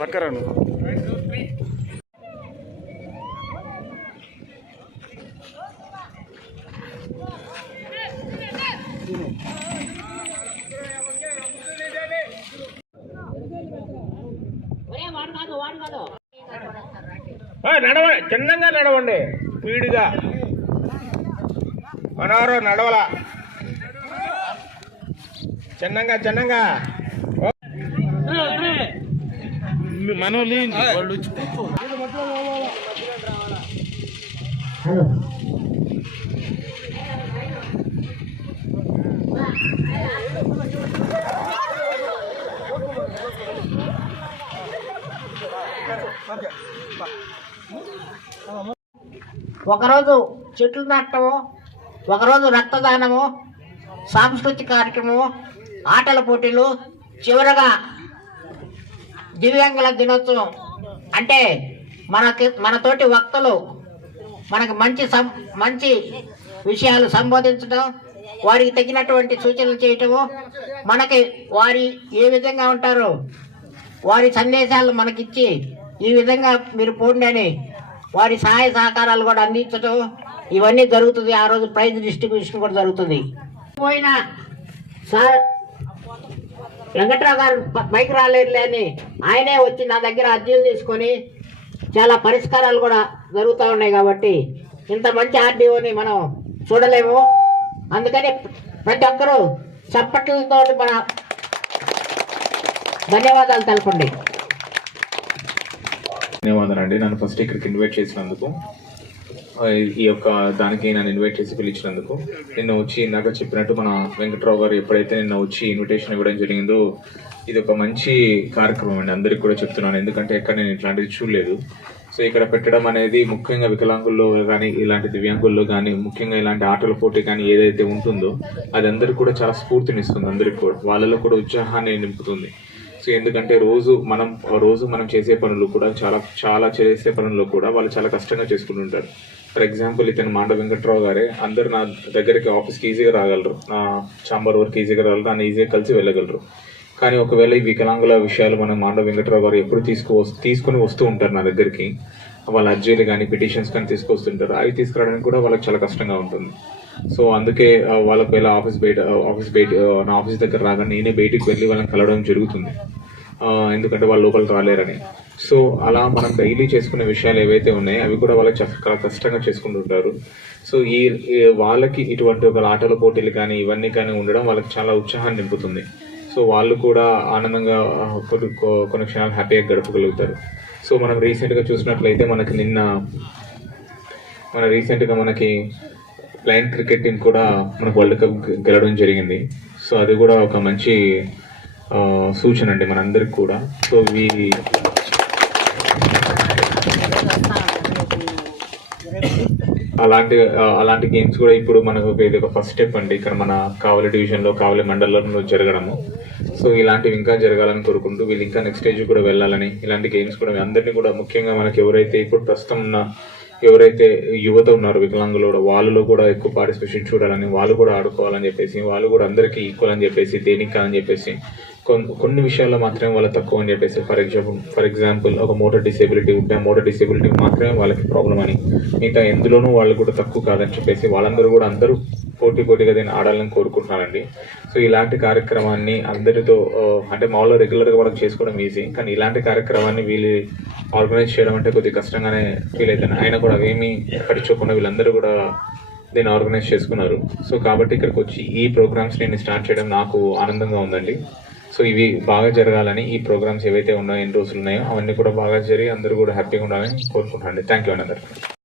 పక్కరాను చిన్నంగా నడవండి, స్పీడ్గా మనవరు నడవల, చిన్నంగా చిన్నంగా మనోళ్ళు ఒకరోజు చెట్లు నాటము, ఒకరోజు రక్తదానము, సాంస్కృతిక కార్యక్రమము, ఆటల పోటీలు, చివరగా దివ్యాంగుల దినోత్సవం. అంటే మనతోటి వక్తలు మనకు మంచి విషయాలు సంబోధించడం, వారికి తగినటువంటి సూచనలు చేయటము, మనకి వారి ఏ విధంగా ఉంటారో వారి సందేశాలు మనకిచ్చి ఈ విధంగా మీరు పోండి అని వారి సహాయ సహకారాలు కూడా అందించడం, ఇవన్నీ జరుగుతుంది. ఆ రోజు ప్రైజ్ డిస్ట్రిబ్యూషన్ కూడా జరుగుతుంది. పోయిన సార్ వెంకట్రావు గారు బైక్ రాలేదులే అని ఆయనే వచ్చి నా దగ్గర అర్జీలు తీసుకొని చాలా పరిష్కారాలు కూడా జరుగుతూ ఉన్నాయి. కాబట్టి ఇంత మంచి ఆర్డీఓని మనం చూడలేము. అందుకని ప్రతి ఒక్కరూ చప్పట్లతో మన ధన్యవాదాలు తెలపండి. ధన్యవాదాలండి, నన్ను ఫస్ట్ ఇక్కడికి ఇన్వైట్ చేసినందుకు, ఈ యొక్క దానికి నన్ను ఇన్వైట్ చేసి పిలిచినందుకు. నిన్న వచ్చి ఇందాక చెప్పినట్టు మన వెంకట్రావు గారు ఎప్పుడైతే నిన్న వచ్చి ఇన్విటేషన్ ఇవ్వడం జరిగిందో, ఇది ఒక మంచి కార్యక్రమం అండి. అందరికి కూడా చెప్తున్నాను, ఎందుకంటే ఎక్కడ నేను ఇట్లాంటిది చూడలేదు. సో ఇక్కడ పెట్టడం అనేది ముఖ్యంగా వికలాంగుల్లో కానీ ఇలాంటి దివ్యాంగుల్లో కానీ ముఖ్యంగా ఇలాంటి ఆటల పోటీ కానీ ఏదైతే ఉంటుందో అది అందరికి కూడా చాలా స్ఫూర్తినిస్తుంది. అందరికి కూడా వాళ్ళలో కూడా ఉత్సాహాన్ని నింపుతుంది. సో ఎందుకంటే రోజు మనం చేసే పనులు కూడా చాలా చేసే పనుల్లో కూడా వాళ్ళు చాలా కష్టంగా చేసుకుంటుంటారు. ఫర్ ఎగ్జాంపుల్ ఇతను మాండ వెంకట్రావు గారే అందరు నా దగ్గరికి ఆఫీస్కి ఈజీగా రాగలరు, నా ఛాంబర్ వర్క్ ఈజీగా రాగలరు, నన్ను ఈజీగా కలిసి వెళ్ళగలరు. కానీ ఒకవేళ ఈ వికలాంగుల విషయాలు మనం మాండ వెంకట్రావు గారు ఎప్పుడు తీసుకొని వస్తూ ఉంటారు నా దగ్గరికి, వాళ్ళ అర్జీలు కానీ పిటిషన్స్ కానీ తీసుకొస్తుంటారు. అవి తీసుకురావడానికి కూడా వాళ్ళకి చాలా కష్టంగా ఉంటుంది. సో అందుకే వాళ్ళకి వెళ్ళి నా ఆఫీస్ దగ్గర రాగానే నేనే బయటికి వెళ్ళి వాళ్ళని కలవడం జరుగుతుంది, ఎందుకంటే వాళ్ళు లోపలికి రాలేరని. సో అలా మనం డైలీ చేసుకునే విషయాలు ఏవైతే ఉన్నాయో అవి కూడా వాళ్ళకి చాలా కష్టంగా చేసుకుంటుంటారు. సో వాళ్ళకి ఇటువంటి ఒక ఆటల పోటీలు కానీ ఇవన్నీ కానీ ఉండడం వాళ్ళకి చాలా ఉత్సాహాన్ని నింపుతుంది. సో వాళ్ళు కూడా ఆనందంగా కొన్ని క్షణాలు హ్యాపీగా గడపగలుగుతారు. సో మనం రీసెంట్గా చూసినట్లయితే మనకి బ్లైండ్ క్రికెట్ టీం కూడా మనకు వరల్డ్ కప్ గెలవడం జరిగింది. సో అది కూడా ఒక మంచి సూచన అండి మనందరికి కూడా. సో అలాంటి గేమ్స్ కూడా ఇప్పుడు మనకు ఇది ఒక ఫస్ట్ స్టెప్ అండి ఇక్కడ మన కావలి డివిజన్లో, కావలి మండలంలో జరగడము. సో ఇలాంటివి ఇంకా జరగాలని కోరుకుంటూ వీళ్ళు ఇంకా నెక్స్ట్ స్టేజ్ కూడా వెళ్ళాలని, ఇలాంటి గేమ్స్ కూడా అందరినీ కూడా ముఖ్యంగా మనకి ఎవరైతే ఇప్పుడు ప్రస్తుతం ఎవరైతే యువత ఉన్నారో వికలాంగులు వాళ్ళలో కూడా ఎక్కువ పార్టిసిపేషన్ చూడాలని, వాళ్ళు కూడా ఆడుకోవాలని చెప్పేసి, వాళ్ళు కూడా అందరికీ ఈక్వల్ అని చెప్పేసి, దేనికి కాదని చెప్పేసి కొన్ని విషయాల్లో మాత్రమే వాళ్ళ తక్కువ అని చెప్పేసి, ఫర్ ఎగ్జాంపుల్ ఒక మోటార్ డిసేబిలిటీ ఉంటే ఆ మోటార్ డిసేబిలిటీ మాత్రమే వాళ్ళకి ప్రాబ్లం అని, మిగతా ఎందులోనూ వాళ్ళు కూడా తక్కువ కాదని చెప్పేసి అందరూ పోటీగా దీన్ని ఆడాలని కోరుకుంటున్నానండి. సో ఇలాంటి కార్యక్రమాన్ని అందరితో అంటే మామూలుగా రెగ్యులర్గా వాళ్ళకి చేసుకోవడం ఈజీ, కానీ ఇలాంటి కార్యక్రమాన్ని వీళ్ళు ఆర్గనైజ్ చేయడం అంటే కొద్దిగా కష్టంగానే ఫీల్ అవుతాను. అయినా కూడా అవేమీ పట్టించుకోకుండా వీళ్ళందరూ కూడా దీన్ని ఆర్గనైజ్ చేసుకున్నారు. సో కాబట్టి ఇక్కడికి వచ్చి ఈ ప్రోగ్రామ్స్ నేను స్టార్ట్ చేయడం నాకు ఆనందంగా ఉందండి. సో ఇవి బాగా జరగాలని, ఈ ప్రోగ్రామ్స్ ఏవైతే ఉన్నాయో ఎన్ని రోజులు ఉన్నాయో అవన్నీ కూడా బాగా జరిగి అందరూ కూడా హ్యాపీగా ఉండాలని కోరుకుంటున్నాను. థ్యాంక్ యూ అందరికీ.